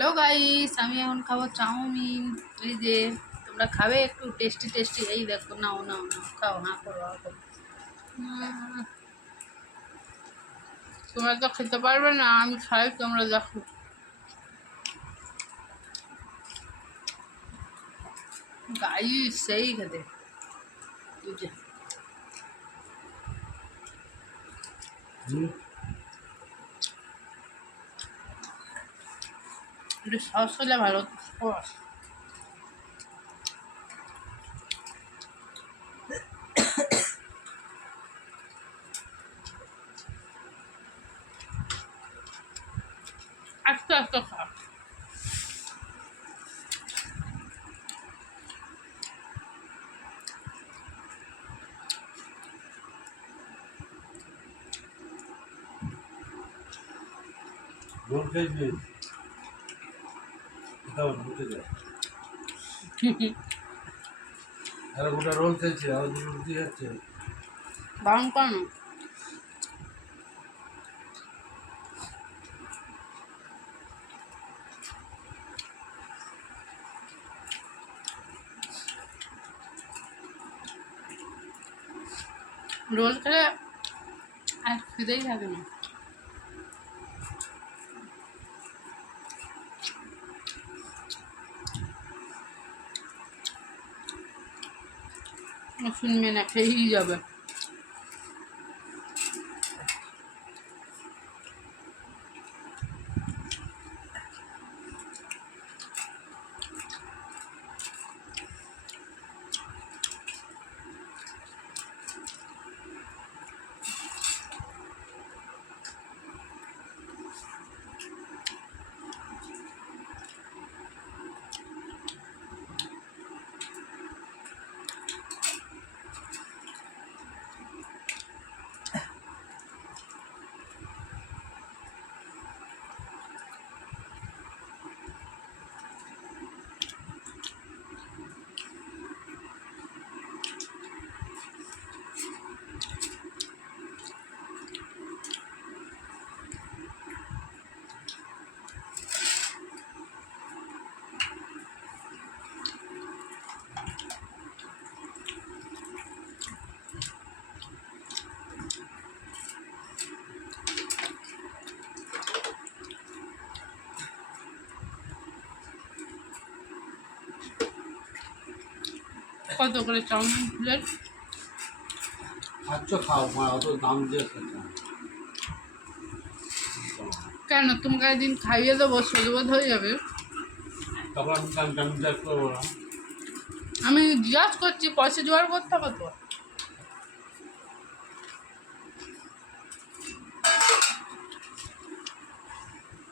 Hello guys, আমি এখন খাব চাউমিন। এই যে, তোমরা খাবে একটু টেস্টি টেস্টি। এই দেখো, নাও নাও নাও, খাও, হাঁ, করো করো। তোমরা তো খেতে পারবে না, আমি খাই, তোমরা দেখো। সেই খেতে। এই যে হুম একটু সস হলে ভালো আস্তে আস্তে খা। দাও ঢুকে যা আরে গোটা রোল খেয়েছি আর দুটো রুটি যাচ্ছে বারণ কর না রোল খেলে আর খিদেই থাকে না শুনবে না খেয়েই যাবে। কত করে চাউমিন প্লেট খাচ্ছ খাও মা অত দাম দিয়ে কেন? তোমাকে একদিন খাইয়ে দেবো সজবোধ হয়ে যাবে। আমি করব না আমি জিজ্ঞাস করছি পয়সা জোগাড় করতে হবে তো।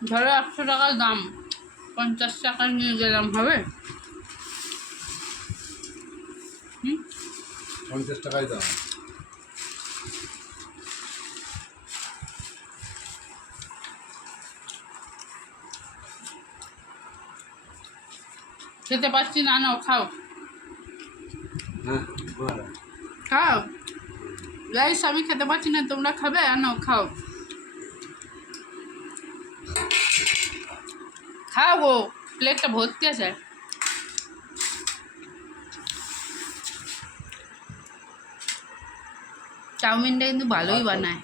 ধরো একশো টাকার দাম পঞ্চাশ টাকা নিয়ে গেলাম হবে? পঞ্চাশ টাকাই দাম। খেতে পারছি না নাও খাও। হ্যাঁ। খাও। রাইস আমি খেতে পারছি না তোমরা খাবে? আর নাও খাও। খাও গো প্লেটটা ভর্তি আছে। চাউমিনটা কিন্তু ভালোই বানায়।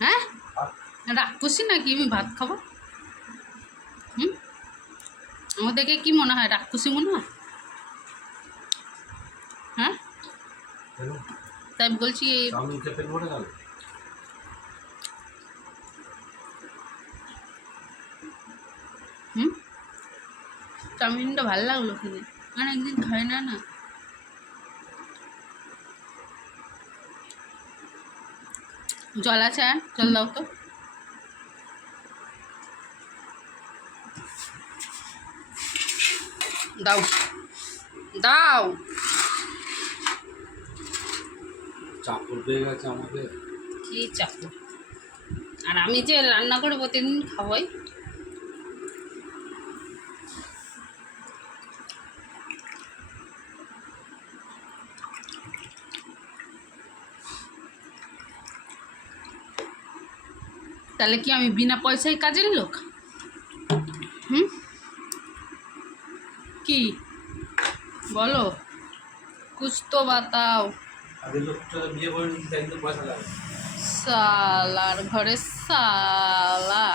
হ্যাঁ? রাক্ষসী নাকি আমি ভাত খাব? হুম? দেখে কি মনে হয় রাক্ষসী মনে হয়? হ্যাঁ? তাই বলছি খেয়ে হুম? চাউমিনটা ভালো লাগল খেতে। মানে একদিন খাই না না। জল আছে আর জল দাও তো। দাও। দাও। চাপড় পেয়ে গেছে আমাদের। কি চাপড় আর আমি যে রান্না করে প্রতিদিন খাওয়াই তাহলে কি আমি বিনা পয়সায় কাজের লোক? হুম? কি? বলো। কুছ তো বাতাও সালার ঘরে সালা।